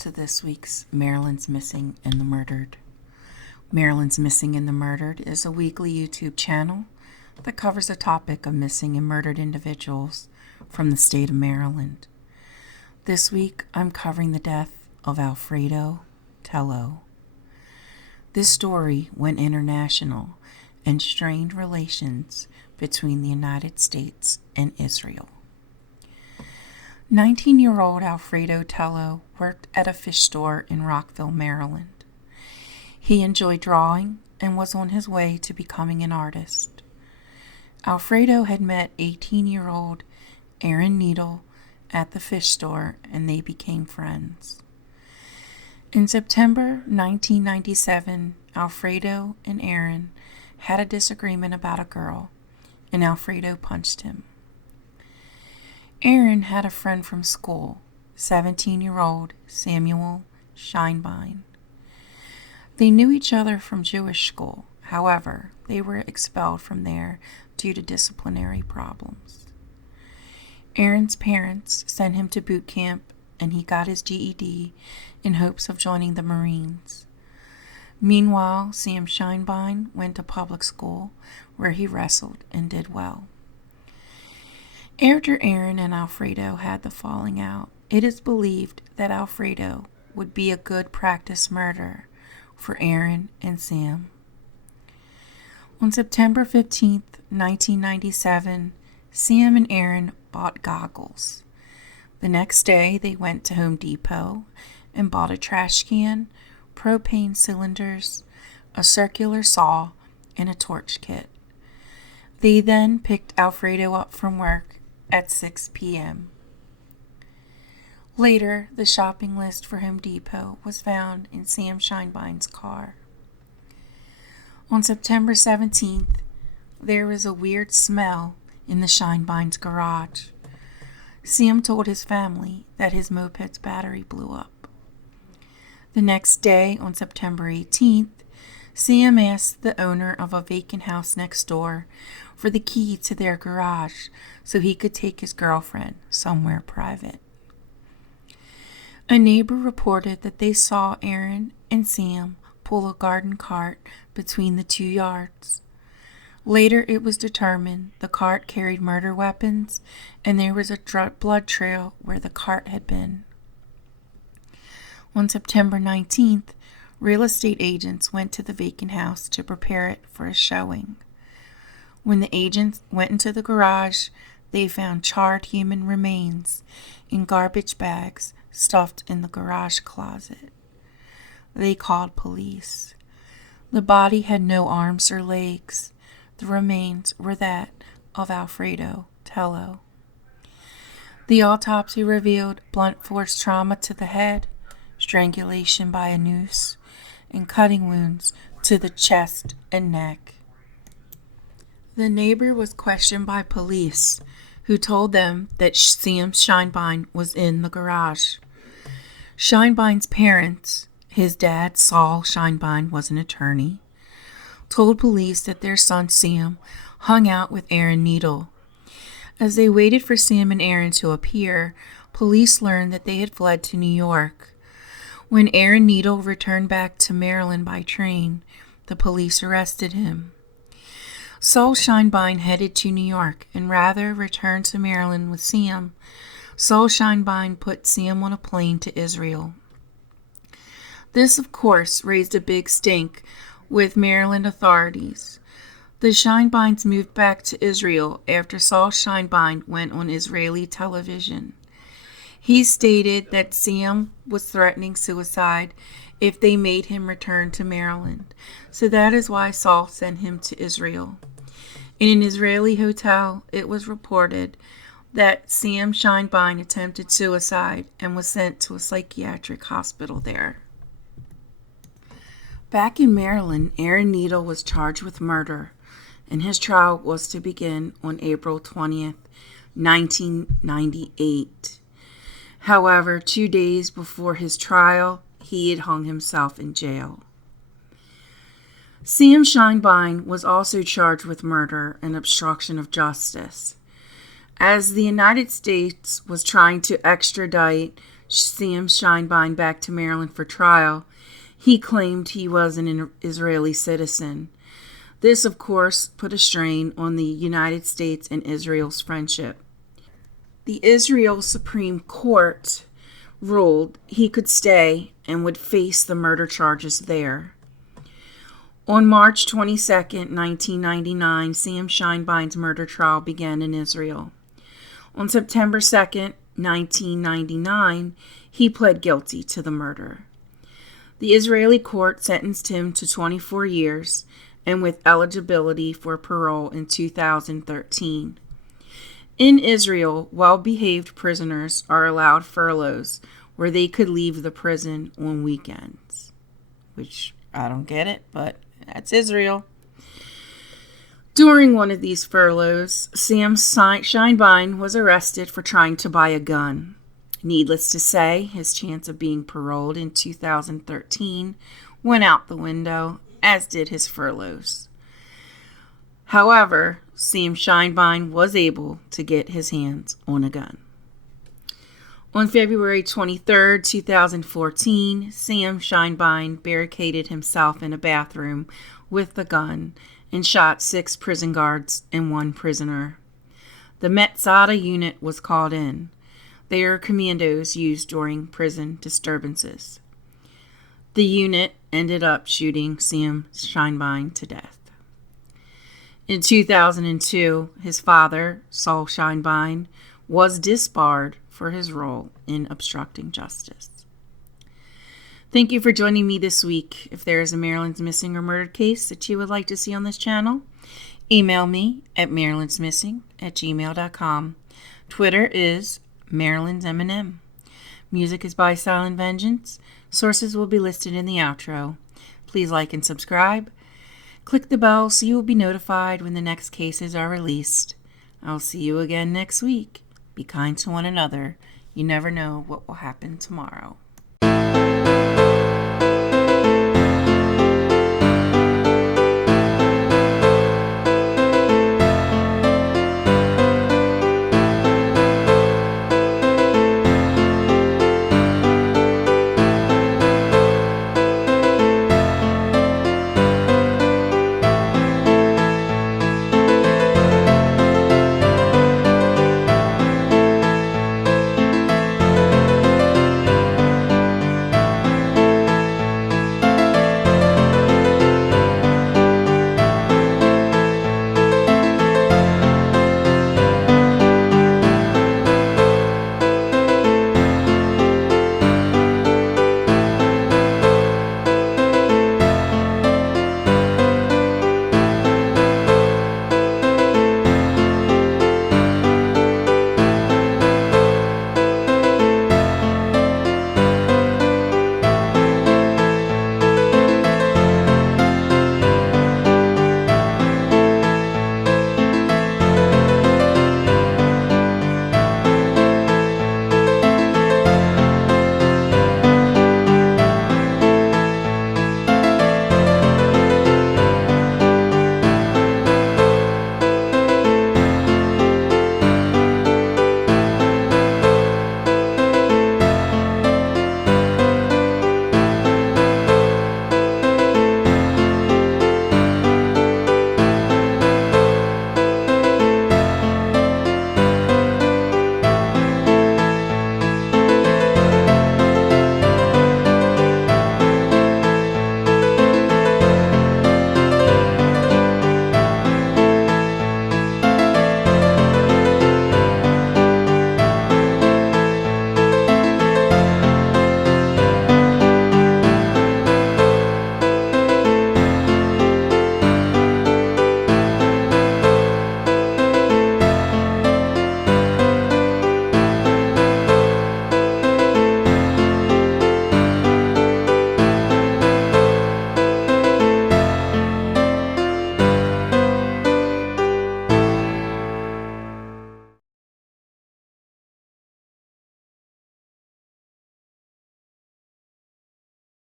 to this week's Maryland's Missing and the Murdered. Maryland's Missing and the Murdered is a weekly YouTube channel that covers the topic of missing and murdered individuals from the state of Maryland. This week, I'm covering the death of Alfredo Tello. This story went international and strained relations between the United States and Israel. 19-year-old Alfredo Tello worked at a fish store in Rockville, Maryland. He enjoyed drawing and was on his way to becoming an artist. Alfredo had met 18-year-old Erin Needle at the fish store, and they became friends. In September 1997, Alfredo and Erin had a disagreement about a girl, and Alfredo punched him. Erin had a friend from school, 17-year-old Samuel Scheinbein. They knew each other from Jewish school. However, they were expelled from there due to disciplinary problems. Erin's parents sent him to boot camp, and he got his GED in hopes of joining the Marines. Meanwhile, Sam Scheinbein went to public school, where he wrestled and did well. After Erin and Alfredo had the falling out, it is believed that Alfredo would be a good practice murderer for Erin and Sam. On September 15, 1997, Sam and Erin bought goggles. The next day, they went to Home Depot and bought a trash can, propane cylinders, a circular saw, and a torch kit. They then picked Alfredo up from work at 6 p.m. Later, the shopping list for Home Depot was found in Sam Scheinbein's car. On September 17th, there was a weird smell in the Scheinbein's garage. Sam told his family that his moped's battery blew up. The next day, on September 18th, Sam asked the owner of a vacant house next door for the key to their garage so he could take his girlfriend somewhere private. A neighbor reported that they saw Erin and Sam pull a garden cart between the 2 yards. Later, it was determined the cart carried murder weapons, and there was a blood trail where the cart had been. On September 19th, real estate agents went to the vacant house to prepare it for a showing. When the agents went into the garage, they found charred human remains in garbage bags stuffed in the garage closet. They called police. The body had no arms or legs. The remains were that of Alfredo Tello. The autopsy revealed blunt force trauma to the head, strangulation by a noose, and cutting wounds to the chest and neck. The neighbor was questioned by police, who told them that Sam Scheinbein was in the garage. Scheinbein's parents, his dad, Saul Scheinbein, was an attorney, told police that their son Sam hung out with Erin Needle. As they waited for Sam and Erin to appear, police learned that they had fled to New York. When Erin Needle returned back to Maryland by train, the police arrested him. Saul Scheinbein headed to New York and rather returned to Maryland with Sam. Saul Scheinbein put Sam on a plane to Israel. This, of course, raised a big stink with Maryland authorities. The Scheinbeins moved back to Israel after Saul Scheinbein went on Israeli television. He stated that Sam was threatening suicide if they made him return to Maryland, so that is why Saul sent him to Israel. In an Israeli hotel, it was reported that Sam Scheinbein attempted suicide and was sent to a psychiatric hospital there. Back in Maryland, Erin Needle was charged with murder, and his trial was to begin on April 20th, 1998. However, 2 days before his trial, he had hung himself in jail. Sam Scheinbein was also charged with murder and obstruction of justice. As the United States was trying to extradite Sam Scheinbein back to Maryland for trial, he claimed he was an Israeli citizen. This, of course, put a strain on the United States and Israel's friendship. The Israel Supreme Court ruled he could stay and would face the murder charges there. On March 22, 1999, Sam Scheinbein's murder trial began in Israel. On September 2, 1999, he pled guilty to the murder. The Israeli court sentenced him to 24 years and with eligibility for parole in 2013. In Israel, well-behaved prisoners are allowed furloughs where they could leave the prison on weekends. Which, I don't get it, but that's Israel. During one of these furloughs, Sam Scheinbein was arrested for trying to buy a gun. Needless to say, his chance of being paroled in 2013 went out the window, as did his furloughs. However, Sam Scheinbein was able to get his hands on a gun. On February 23, 2014, Sam Scheinbein barricaded himself in a bathroom with the gun and shot 6 prison guards and 1 prisoner. The Metzada unit was called in. They are commandos used during prison disturbances. The unit ended up shooting Sam Scheinbein to death. In 2002, his father, Saul Scheinbein, was disbarred for his role in obstructing justice. Thank you for joining me this week. If there is a Maryland's Missing or Murdered case that you would like to see on this channel, email me at marylandsmissing@gmail.com. Twitter is Maryland's M&M. Music is by Silent Vengeance. Sources will be listed in the outro. Please like and subscribe. Click the bell so you will be notified when the next cases are released. I'll see you again next week. Be kind to one another. You never know what will happen tomorrow.